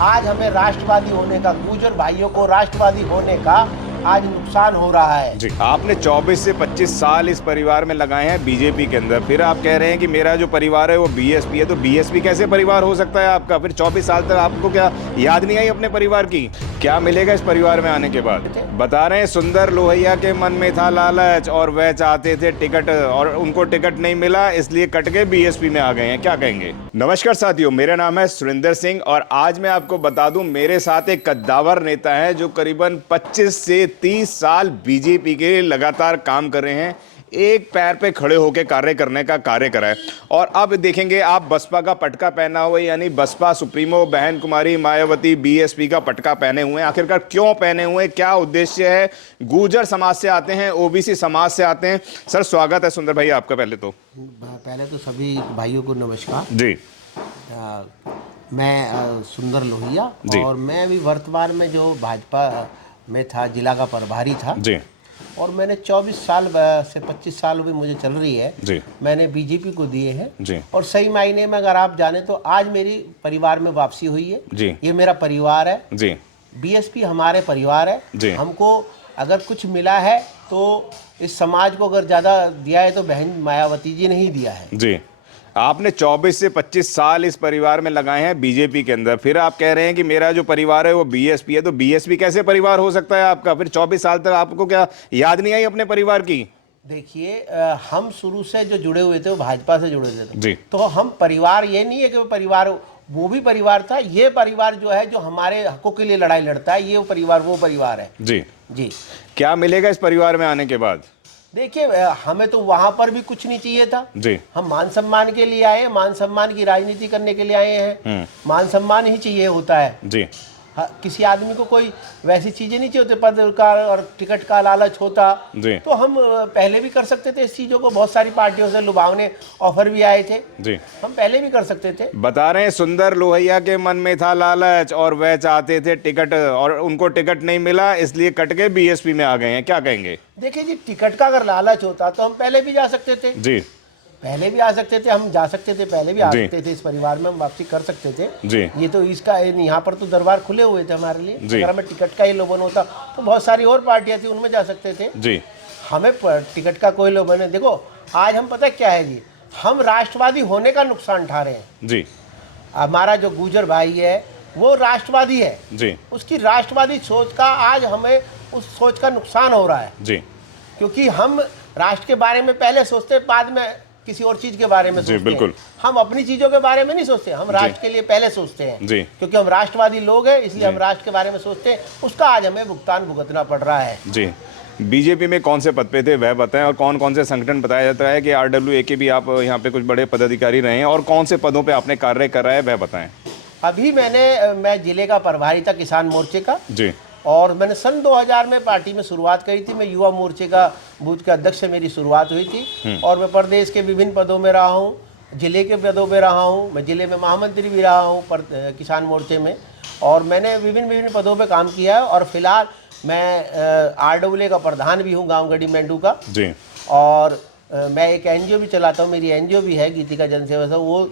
आज हमें राष्ट्रवादी होने का, गुर्जर भाइयों को राष्ट्रवादी होने का आज नुकसान हो रहा है। जी, आपने 24 से 25 साल इस परिवार में लगाए हैं बीजेपी के अंदर, फिर आप कह रहे हैं कि मेरा जो परिवार है वो बीएसपी है, तो बीएसपी कैसे परिवार हो सकता है आपका? फिर 24 साल तक आपको क्या याद नहीं आई अपने परिवार की? क्या मिलेगा इस परिवार में आने के बाद? बता रहे हैं सुंदर लोहिया के मन में था लालच और वह चाहते थे टिकट, और उनको टिकट नहीं मिला, इसलिए कट के बीएसपी में आ गए हैं। क्या कहेंगे? नमस्कार साथियों, मेरा नाम है सुरेंद्र सिंह और आज मैं आपको बता दूं, मेरे साथ एक कद्दावर नेता है जो करीबन 25 से 30 साल बीजेपी के लिए लगातार काम कर रहे हैं, एक पैर पे खड़े होकर कार्य करने का कार्य करा है। और अब देखेंगे आप बसपा का पटका पहना हुआ, यानी बसपा सुप्रीमो बहन कुमारी मायावती बीएसपी का पटका पहने हुए हैं। आखिरकार क्यों पहने हुए हैं, क्या उद्देश्य है? गुर्जर समाज से आते हैं, ओबीसी समाज से आते हैं। सर स्वागत है सुंदर भाई आपका। पहले तो सभी भाइयों को नमस्कार जी। मैं सुंदर लोहिया जी। और मैं अभी वर्तमान में जो भाजपा में था, जिला का प्रभारी था जी। और मैंने 24 साल से 25 साल भी मुझे चल रही है जी। मैंने बीजेपी को दिए हैं जी। और सही मायने में अगर आप जाने तो आज मेरी परिवार में वापसी हुई है। जी। ये मेरा परिवार है। जी। बीएसपी हमारे परिवार है। जी। हमको अगर कुछ मिला है तो इस समाज को अगर ज़्यादा दिया है तो बहन मायावती जी ने ही दिया है। जी, आपने 24 से 25 साल इस परिवार में लगाए हैं बीजेपी के अंदर, फिर आप कह रहे हैं कि मेरा जो परिवार है वो बीएसपी है, तो बीएसपी कैसे परिवार हो सकता है आपका? फिर 24 साल तक आपको क्या याद नहीं आई अपने परिवार की? देखिए, हम शुरू से जो जुड़े हुए थे वो भाजपा से जुड़े हुए थे जी। तो हम परिवार, ये नहीं है कि वो परिवार वो भी परिवार था। ये परिवार जो है जो हमारे हकों के लिए लड़ाई लड़ता है, ये वो परिवार है। जी। जी। क्या मिलेगा इस परिवार में आने के बाद? देखिए, हमें तो वहां पर भी कुछ नहीं चाहिए था। जी। हम मान सम्मान के लिए आए, मान सम्मान की राजनीति करने के लिए आए हैं। मान सम्मान ही चाहिए होता है। जी। किसी आदमी को कोई वैसी चीजें नहीं चाहिए होती, पद का और टिकट का लालच होता जी। तो हम पहले भी कर सकते थे इस चीजों को। बहुत सारी पार्टियों से लुभावने ऑफर भी आए थे। जी। हम पहले भी कर सकते थे। बता रहे हैं सुंदर लोहिया के मन में था लालच और वह चाहते थे टिकट, और उनको टिकट नहीं मिला, इसलिए कट के बीएसपी में आ गए हैं। क्या कहेंगे? देखिए जी, टिकट का अगर लालच होता तो हम पहले भी जा सकते थे। जी। पहले भी आ सकते थे, हम जा सकते थे, पहले भी आ सकते थे। इस परिवार में हम वापसी कर सकते थे। जी। ये तो इसका यहाँ पर तो दरबार खुले हुए थे हमारे लिए। जी। अगर हमें टिकट का ही लोभन होता तो बहुत सारी और पार्टियां थी, उनमें जा सकते थे। जी। हमें टिकट का कोई लोभन है। देखो, आज हम पता क्या है जी, हम राष्ट्रवादी होने का नुकसान उठा रहे हैं। जी। हमारा जो गुर्जर भाई है वो राष्ट्रवादी है। जी। उसकी राष्ट्रवादी सोच का आज हमें उस सोच का नुकसान हो रहा है। जी। क्योंकि हम राष्ट्र के बारे में पहले सोचते हैं, बाद में किसी और चीज के बारे में सोचते हैं। बिल्कुल। हम अपनी चीजों के बारे में नहीं सोचते, हम राष्ट्र के लिए पहले सोचते हैं। जी। क्योंकि हम राष्ट्रवादी लोग हैं, इसलिए हम राष्ट्र के बारे में सोचते हैं। उसका आज हमें भुगतान भुगतना पड़ रहा है। जी। बीजेपी में कौन से पद पे थे वह बताएं, और कौन कौन से संगठन बताया जाता है कि आरडब्ल्यूए के भी आप यहाँ पे कुछ बड़े पदाधिकारी रहे हैं, और कौन से पदों पे आपने कार्य करा है वह बताएं। अभी मैं जिले का प्रभारी था किसान मोर्चे का। जी। और मैंने सन 2000 में पार्टी में शुरुआत करी थी। मैं युवा मोर्चे का बूथ के अध्यक्ष से मेरी शुरुआत हुई थी और मैं प्रदेश के विभिन्न पदों में रहा हूँ, जिले के पदों में रहा हूँ। मैं जिले में महामंत्री भी रहा हूँ किसान मोर्चे में, और मैंने विभिन्न पदों पे काम किया है। और फिलहाल मैं आरडब्ल्यूए का प्रधान भी हूँ, गाँव गढ़ी मेंढू का। जी। और मैं एक एनजीओ भी चलाता हूँ, मेरी एनजीओ भी है गीतिका जनसेवा से, वो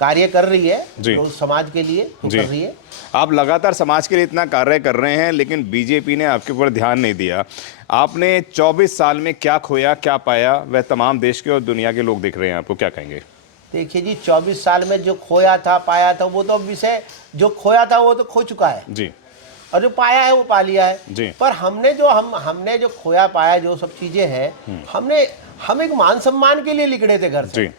कार्य कर रही है तो समाज के लिए तो कर रही है। आप लगातार समाज के लिए इतना कार्य कर रहे हैं, लेकिन बीजेपी ने आपके ऊपर ध्यान नहीं दिया। आपने 24 साल में क्या खोया क्या पाया, वह तमाम देश के और दुनिया के लोग देख रहे हैं। आपको क्या कहेंगे? देखिए जी, 24 साल में जो खोया था पाया था वो तो विषय, जो खोया था वो तो खो चुका है जी। और जो पाया है वो पा लिया है जी। पर हमने जो खोया पाया, जो सब चीजें हैं, हम एक मान सम्मान के लिए निकले थे घर से।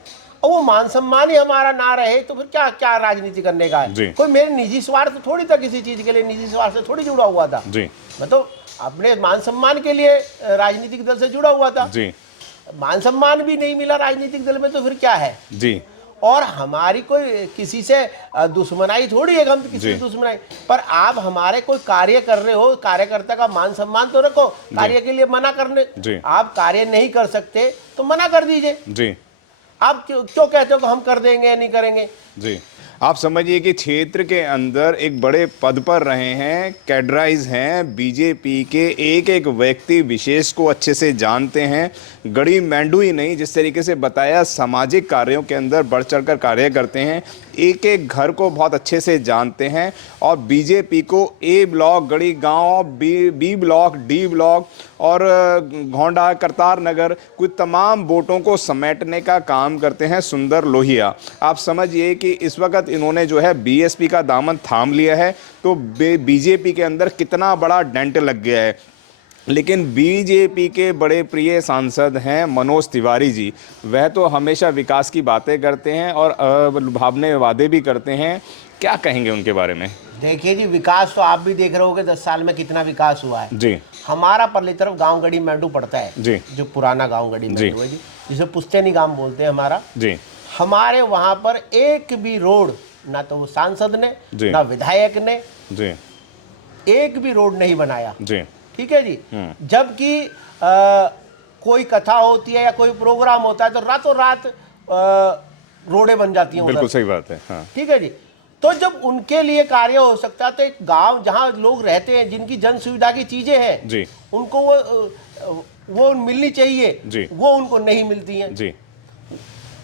और वो मान सम्मान ही हमारा ना रहे तो फिर क्या क्या राजनीति करने का है? कोई मेरे निजी स्वार्थ थोड़ी था, किसी चीज के लिए निजी स्वार्थ से थोड़ी जुड़ा हुआ था। मैं तो अपने मान सम्मान के लिए राजनीतिक दल से जुड़ा हुआ था। मान सम्मान भी नहीं मिला राजनीतिक दल में तो फिर क्या है जी। और हमारी कोई किसी से दुश्मनाई थोड़ी है, हम किसी से दुश्मनाई, पर आप हमारे कोई कार्य कर रहे हो, कार्यकर्ता का मान सम्मान तो रखो। कार्य के लिए मना करने, आप कार्य नहीं कर सकते तो मना कर दीजिए। आप क्यों कहते हो कि हम कर देंगे या नहीं करेंगे? जी। आप समझिए कि क्षेत्र के अंदर एक बड़े पद पर रहे हैं, कैडराइज हैं, बीजेपी के एक एक व्यक्ति विशेष को अच्छे से जानते हैं। गड़ी मेंढू ही नहीं, जिस तरीके से बताया, सामाजिक कार्यों के अंदर बढ़ चढ़कर कार्य करते हैं, एक एक घर को बहुत अच्छे से जानते हैं और बीजेपी को ए ब्लॉक, गड़ी गांव, बी ब्लॉक, डी ब्लॉक और घोंडा, करतार नगर, कुछ तमाम वोटों को समेटने का काम करते हैं सुंदर लोहिया। आप समझिए कि इस वक्त इन्होंने जो है बीएसपी का दामन थाम लिया है, तो बीजेपी के अंदर कितना बड़ा डेंट लग गया है। लेकिन बीजेपी के बड़े प्रिय सांसद हैं मनोज तिवारी जी, वह तो हमेशा विकास की बातें करते हैं और लुभावने वादे भी करते हैं। क्या कहेंगे उनके बारे में? देखिए जी, विकास तो आप भी देख रहे होगे 10 साल में कितना विकास हुआ है जी। हमारा परली तरफ गांव गड़ी मेंढू पड़ता है जी, जो पुराना गांव गड़ी मेंढू है जी, जिसे पुश्तैनी गांव बोलते हैं हमारा जी। हमारे वहां पर एक भी रोड ना तो वो सांसद ने ना विधायक ने जी एक भी रोड नहीं बनाया जी। ठीक है जी। जबकि कोई कथा होती है या कोई प्रोग्राम होता है तो रातों रात रोडें बन जाती हैं। बिल्कुल सही बात है। हाँ। ठीक है जी। तो जब उनके लिए कार्य हो सकता है तो एक गांव जहां लोग रहते हैं, जिनकी जन सुविधा की चीजें हैं जी, उनको वो मिलनी चाहिए जी, वो उनको नहीं मिलती हैं जी।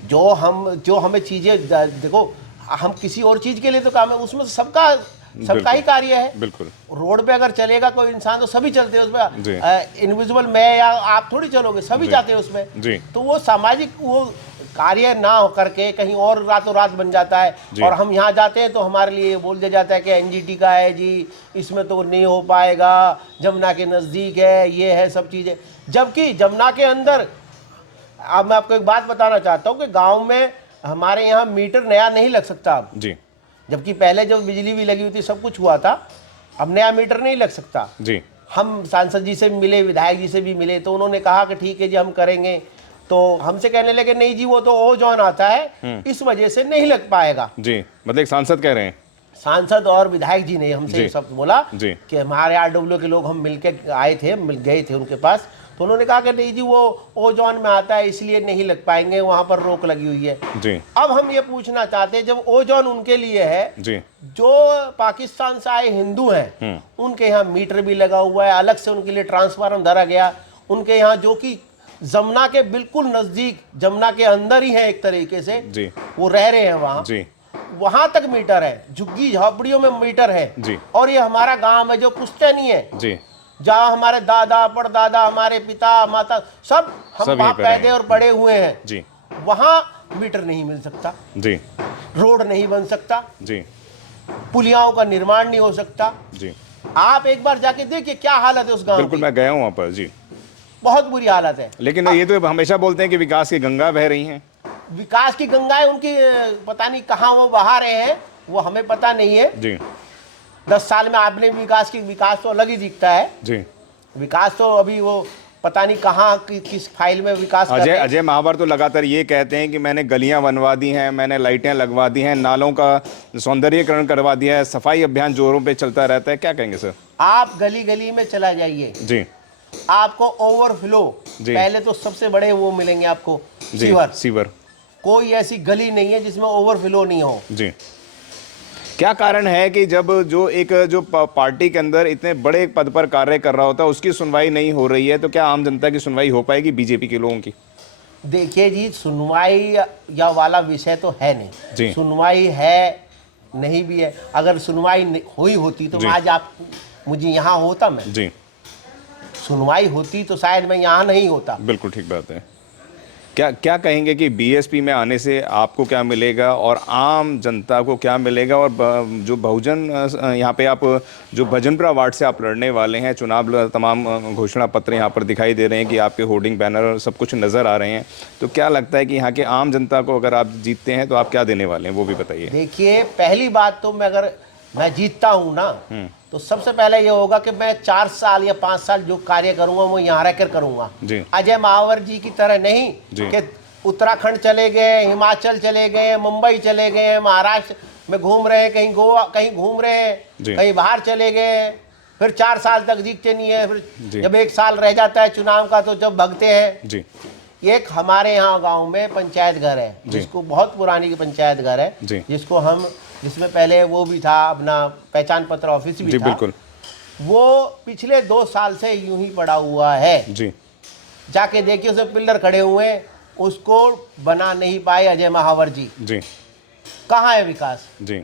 जो हमें चीजें देखो, हम किसी और चीज के लिए तो काम है, उसमें सबका ही कार्य है। बिल्कुल। रोड पे अगर चलेगा कोई इंसान तो सभी चलते हैं उसमें, इनविजिबल मैं या आप थोड़ी चलोगे, सभी जाते हैं उसमें जी। तो वो सामाजिक वो कार्य ना हो करके कहीं और रातों रात बन जाता है। और हम यहाँ जाते हैं तो हमारे लिए बोल दिया जाता है कि एनजीटी का है जी, इसमें तो नहीं हो पाएगा, जमुना के नज़दीक है, ये है सब चीज़ें। जबकि जमुना के अंदर अब मैं आपको एक बात बताना चाहता हूँ कि गाँव में हमारे यहाँ मीटर नया नहीं लग सकता अब जी। जबकि पहले जो बिजली भी लगी हुई थी, सब कुछ हुआ था, अब नया मीटर नहीं लग सकता जी। हम सांसद जी से भी मिले, विधायक जी से भी मिले, तो उन्होंने कहा कि ठीक है जी हम करेंगे। तो हमसे कहने लगे नहीं जी वो तो ओजोन आता है, इस वजह से नहीं लग पाएगा। जी, मतलब एक सांसद कह रहे हैं। सांसद और विधायक जी ने हमसे सब बोला कि हमारे आरडब्ल्यू के लोग हम मिलके आए थे, मिल गए थे उनके पास, तो उन्होंने कहा कि नहीं जी वो ओजोन में आता है इसलिए नहीं लग पाएंगे, वहां पर रोक लगी हुई है जी। अब हम ये पूछना चाहते हैं, जब ओजोन उनके लिए है जी, जो पाकिस्तान से आए हिंदू हैं उनके यहाँ मीटर भी लगा हुआ है, अलग से उनके लिए ट्रांसफार्मर धरा गया, उनके यहाँ जो कि जमुना के बिल्कुल नजदीक, जमुना के अंदर ही है एक तरीके से जी, वो रह रहे हैं वहां तक मीटर है, झुग्गी झोपड़ियों में मीटर है जी। और ये हमारा गांव है जो पुश्तैनी है जी, जहाँ हमारे दादा परदादा, हमारे पिता माता सब हम वहाँ पैदे और बड़े हुए हैं जी, वहाँ मीटर नहीं मिल सकता जी, रोड नहीं बन सकता जी, पुलियाओं का निर्माण नहीं हो सकता जी। आप एक बार जाके देखिए क्या हालत है उस गांव की। बिल्कुल, मैं गया हूँ वहाँ पर जी, बहुत बुरी हालत है। लेकिन ये तो हमेशा बोलते हैं कि विकास की गंगा बह रही हैं। विकास की गंगाएं उनकी पता नहीं कहाँ वो बहा रहे हैं, वो हमें पता नहीं है जी। 10 साल में आपने विकास तो अलग ही दिखता है जी। विकास तो अभी वो पता नहीं कहाँ किस फाइल में विकास कर रहे हैं। अजय महावर तो लगातार ये कहते हैं कि मैंने गलियां बनवा दी हैं, मैंने लाइटें लगवा दी हैं, नालों का सौंदर्यीकरण करवा दिया है, सफाई अभियान जोरों पे चलता रहता है। क्या कहेंगे सर? आप गली गली में चला जाइए जी, आपको ओवरफ्लो, पहले तो सबसे बड़े वो मिलेंगे आपको सीवर। कोई ऐसी गली नहीं है जिसमें ओवरफ्लो नहीं हो जी। क्या कारण है कि जब जो पार्टी के अंदर इतने बड़े पद पर कार्य कर रहा होता है उसकी सुनवाई नहीं हो रही है, तो क्या आम जनता की सुनवाई हो पाएगी बीजेपी के लोगों की? देखिए जी, सुनवाई या वाला विषय तो है नहीं, सुनवाई है नहीं भी है। अगर सुनवाई हुई होती तो आज आप मुझे यहाँ होता, मैं जी, सुनवाई होती तो शायद मैं यहाँ नहीं होता। बिल्कुल ठीक बात है। क्या कहेंगे कि बीएसपी में आने से आपको क्या मिलेगा और आम जनता को क्या मिलेगा? और जो बहुजन यहाँ पे आप जो भजनपुरा वार्ड से आप लड़ने वाले हैं चुनाव, तमाम घोषणा पत्र यहाँ पर दिखाई दे रहे हैं कि आपके होर्डिंग बैनर सब कुछ नज़र आ रहे हैं, तो क्या लगता है कि यहाँ के आम जनता को अगर आप जीतते हैं तो आप क्या देने वाले हैं, वो भी बताइए। देखिए, पहली बात तो मैं जीतता हूँ ना तो सबसे पहले ये होगा कि मैं 4 साल या 5 साल जो कार्य करूंगा वो यहाँ रहकर करूंगा। अजय महावर जी की तरह नहीं कि उत्तराखंड चले गए, हिमाचल चले गए, मुंबई चले गए, महाराष्ट्र में घूम रहे हैं, कहीं गोवा कहीं घूम रहे हैं, कहीं बाहर चले गए, फिर 4 साल तक दिखते नहीं है, फिर जब 1 साल रह जाता है चुनाव का तो जब भगते हैं। एक हमारे यहाँ गांव में पंचायत घर है, जिसको बहुत पुरानी की पंचायत घर है, जिसको हम, जिसमें पहले वो भी था अपना पहचान पत्र ऑफिस भी था, बिल्कुल, वो पिछले 2 साल से यूं ही पड़ा हुआ है जी। जाके देखिए उसे पिलर खड़े हुए, उसको बना नहीं पाए अजय महावर जी जी। कहाँ है विकास जी,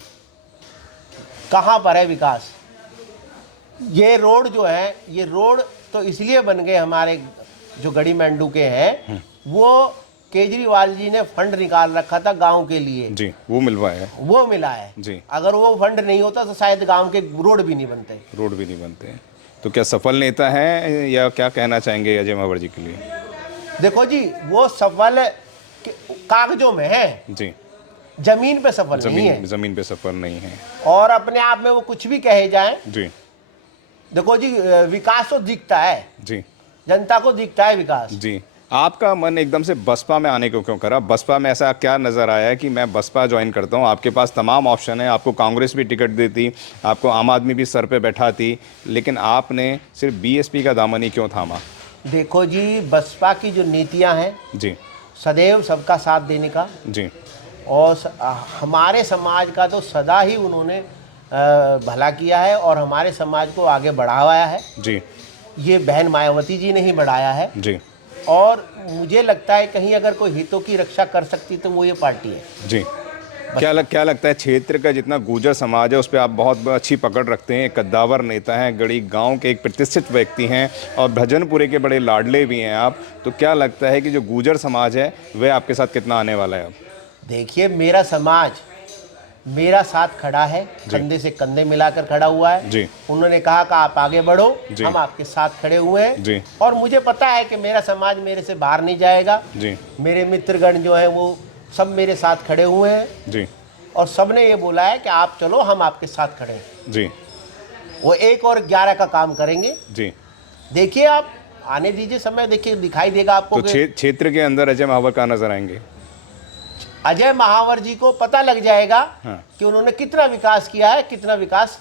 कहाँ पर है विकास? ये रोड जो है, ये रोड तो इसलिए बन गए, हमारे जो गड़ी मेंढू के हैं, वो केजरीवाल जी ने फंड निकाल रखा था गांव के लिए जी, वो मिला है जी। अगर वो फंड नहीं होता तो शायद गांव के रोड भी नहीं बनते। तो क्या सफल नेता है, या क्या कहना चाहेंगे अजय महावर जी के लिए? देखो जी, वो सफल कागजों में है जी, जमीन पे सफल नहीं है। और अपने आप में वो कुछ भी कहे जाए जी। देखो जी, विकास तो दिखता है जी, जनता को दिखता है विकास जी। आपका मन एकदम से बसपा में आने को क्यों करा? बसपा में ऐसा क्या नज़र आया कि मैं बसपा ज्वाइन करता हूं? आपके पास तमाम ऑप्शन है, आपको कांग्रेस भी टिकट देती, आपको आम आदमी भी सर पे बैठाती, लेकिन आपने सिर्फ बीएसपी का दामन ही क्यों थामा? देखो जी, बसपा की जो नीतियां हैं जी, सदैव सबका साथ देने का जी, और हमारे समाज का तो सदा ही उन्होंने भला किया है और हमारे समाज को आगे बढ़ाया है जी। ये बहन मायावती जी ने ही बढ़ाया है जी। और मुझे लगता है कहीं अगर कोई हितों की रक्षा कर सकती तो वो ये पार्टी है जी। क्या लगता है क्षेत्र का जितना गुर्जर समाज है उस पर आप बहुत अच्छी पकड़ रखते हैं, कद्दावर नेता हैं, गढ़ी गांव के एक प्रतिष्ठित व्यक्ति हैं और भजनपुरे के बड़े लाडले भी हैं आप, तो क्या लगता है कि जो गुर्जर समाज है वह आपके साथ कितना आने वाला है अब? देखिए, मेरा समाज मेरा साथ खड़ा है, कंधे से कंधे मिलाकर खड़ा हुआ है जी। उन्होंने कहा कि आप आगे बढ़ो, हम आपके साथ खड़े हुए हैं जी। और मुझे पता है कि मेरा समाज मेरे से बाहर नहीं जाएगा जी। मेरे मित्रगण जो है वो सब मेरे साथ खड़े हुए हैं जी। और सबने ये बोला है कि आप चलो, हम आपके साथ खड़े हैं जी। वो 1 और 11 का काम करेंगे जी। देखिए, आप आने दीजिए समय, देखिए दिखाई देगा आपको। तो क्षेत्र के अंदर अजय महावर कहाँ नजर आएंगे? अजय महावर जी को पता लग जाएगा कि उन्होंने कितना विकास किया है, कितना विकास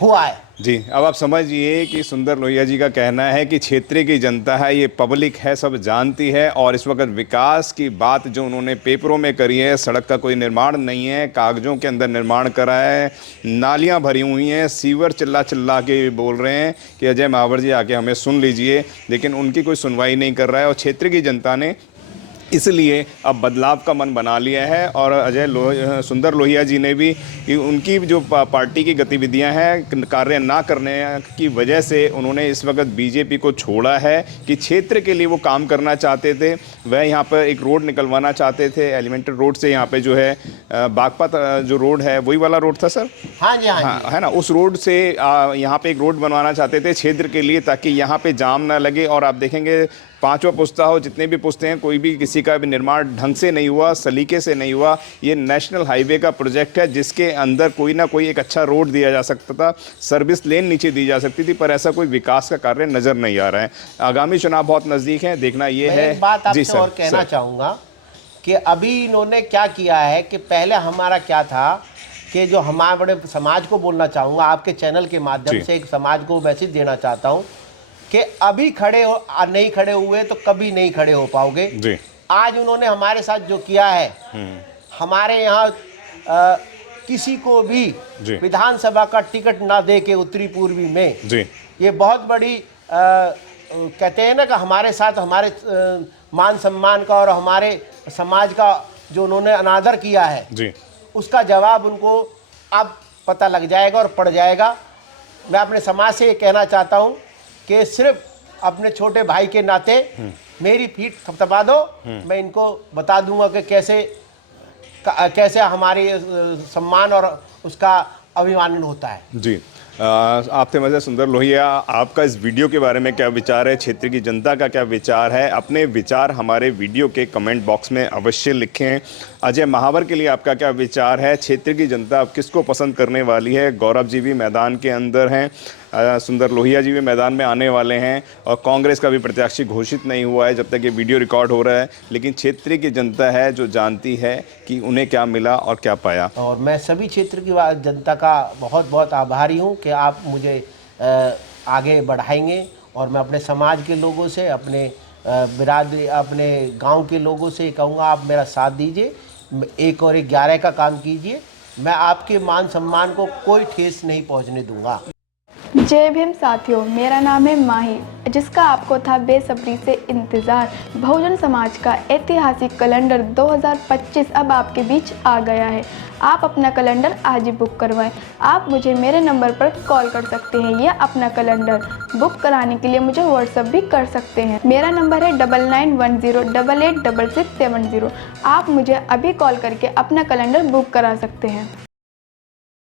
हुआ है जी। अब आप समझिए कि सुंदर लोहिया जी का कहना है कि क्षेत्र की जनता है, ये पब्लिक है, सब जानती है और इस वक्त विकास की बात जो उन्होंने पेपरों में करी है, सड़क का कोई निर्माण नहीं है, कागजों के अंदर निर्माण करा है, नालियां भरी हुई हैं, सीवर चिल्ला के बोल रहे हैं कि अजय महावर जी आके हमें सुन लीजिए, लेकिन उनकी कोई सुनवाई नहीं कर रहा है। और क्षेत्र की जनता ने इसलिए अब बदलाव का मन बना लिया है और सुंदर लोहिया जी ने भी कि उनकी जो पार्टी की गतिविधियां हैं, कार्य ना करने की वजह से उन्होंने इस वक्त बीजेपी को छोड़ा है कि क्षेत्र के लिए वो काम करना चाहते थे। वह यहाँ पर एक रोड निकलवाना चाहते थे, एलिमेंट्री रोड से यहाँ पे जो है बागपत जो रोड है वही वाला रोड था सर? हाँ जी, हाँ है ना, उस रोड से यहाँ पे एक रोड बनवाना चाहते थे क्षेत्र के लिए, ताकि यहाँ पे जाम ना लगे। और आप देखेंगे 5वां पुस्ता हो, जितने भी पुस्ते हैं, कोई भी किसी का भी निर्माण ढंग से नहीं हुआ, सलीके से नहीं हुआ। ये नेशनल हाईवे का प्रोजेक्ट है जिसके अंदर कोई ना कोई एक अच्छा रोड दिया जा सकता था, सर्विस लेन नीचे दी जा सकती थी, पर ऐसा कोई विकास का कार्य नज़र नहीं आ रहा है। आगामी चुनाव बहुत नज़दीक है, देखना ये है। एक बात आपसे और कहना चाहूँगा कि अभी इन्होंने क्या किया है कि पहले हमारा क्या था कि जो हमारे बड़े समाज को बोलना चाहूँगा, आपके चैनल के माध्यम से एक समाज को मैसेज देना चाहता हूँ कि अभी खड़े हो, नहीं खड़े हुए तो कभी नहीं खड़े हो पाओगे जी। आज उन्होंने हमारे साथ जो किया है, हमारे यहाँ किसी को भी विधानसभा का टिकट ना दे के उत्तरी पूर्वी में जी। ये बहुत बड़ी कहते हैं ना कि हमारे साथ हमारे मान सम्मान का और हमारे समाज का जो उन्होंने अनादर किया है जी। उसका जवाब उनको अब पता लग जाएगा और पड़ जाएगा। मैं अपने समाज से ये कहना चाहता हूँ कि सिर्फ अपने छोटे भाई के नाते मेरी पीठ थपथपा दो, मैं इनको बता दूंगा कि कैसे हमारी सम्मान और उसका अभिमानन होता है जी। आपसे मज़े सुंदर लोहिया, आपका इस वीडियो के बारे में क्या विचार है, क्षेत्र की जनता का क्या विचार है? अपने विचार हमारे वीडियो के कमेंट बॉक्स में अवश्य लिखें। अजय महावर के लिए आपका क्या विचार है? क्षेत्र की जनता अब किसको पसंद करने वाली है? गौरव जी भी मैदान के अंदर हैं, सुंदर लोहिया जी भी मैदान में आने वाले हैं और कांग्रेस का भी प्रत्याशी घोषित नहीं हुआ है जब तक ये वीडियो रिकॉर्ड हो रहा है, लेकिन क्षेत्र की जनता है जो जानती है कि उन्हें क्या मिला और क्या पाया। और मैं सभी क्षेत्र की जनता का बहुत बहुत आभारी हूँ कि आप मुझे आगे बढ़ाएंगे और मैं अपने समाज के लोगों से, अपने बिरादरी अपने गांव के लोगों से कहूँगा आप मेरा साथ दीजिए, 1 और 11 का काम कीजिए, मैं आपके मान सम्मान को कोई ठेस नहीं पहुंचने दूंगा। जय भीम साथियों, मेरा नाम है माही, जिसका आपको था बेसब्री से इंतज़ार। बहुजन समाज का ऐतिहासिक कैलेंडर 2025 अब आपके बीच आ गया है। आप अपना कैलेंडर आज ही बुक करवाएं। आप मुझे मेरे नंबर पर कॉल कर सकते हैं या अपना कैलेंडर बुक कराने के लिए मुझे व्हाट्सअप भी कर सकते हैं। मेरा नंबर है 9910886670। आप मुझे अभी कॉल करके अपना कैलेंडर बुक करा सकते हैं।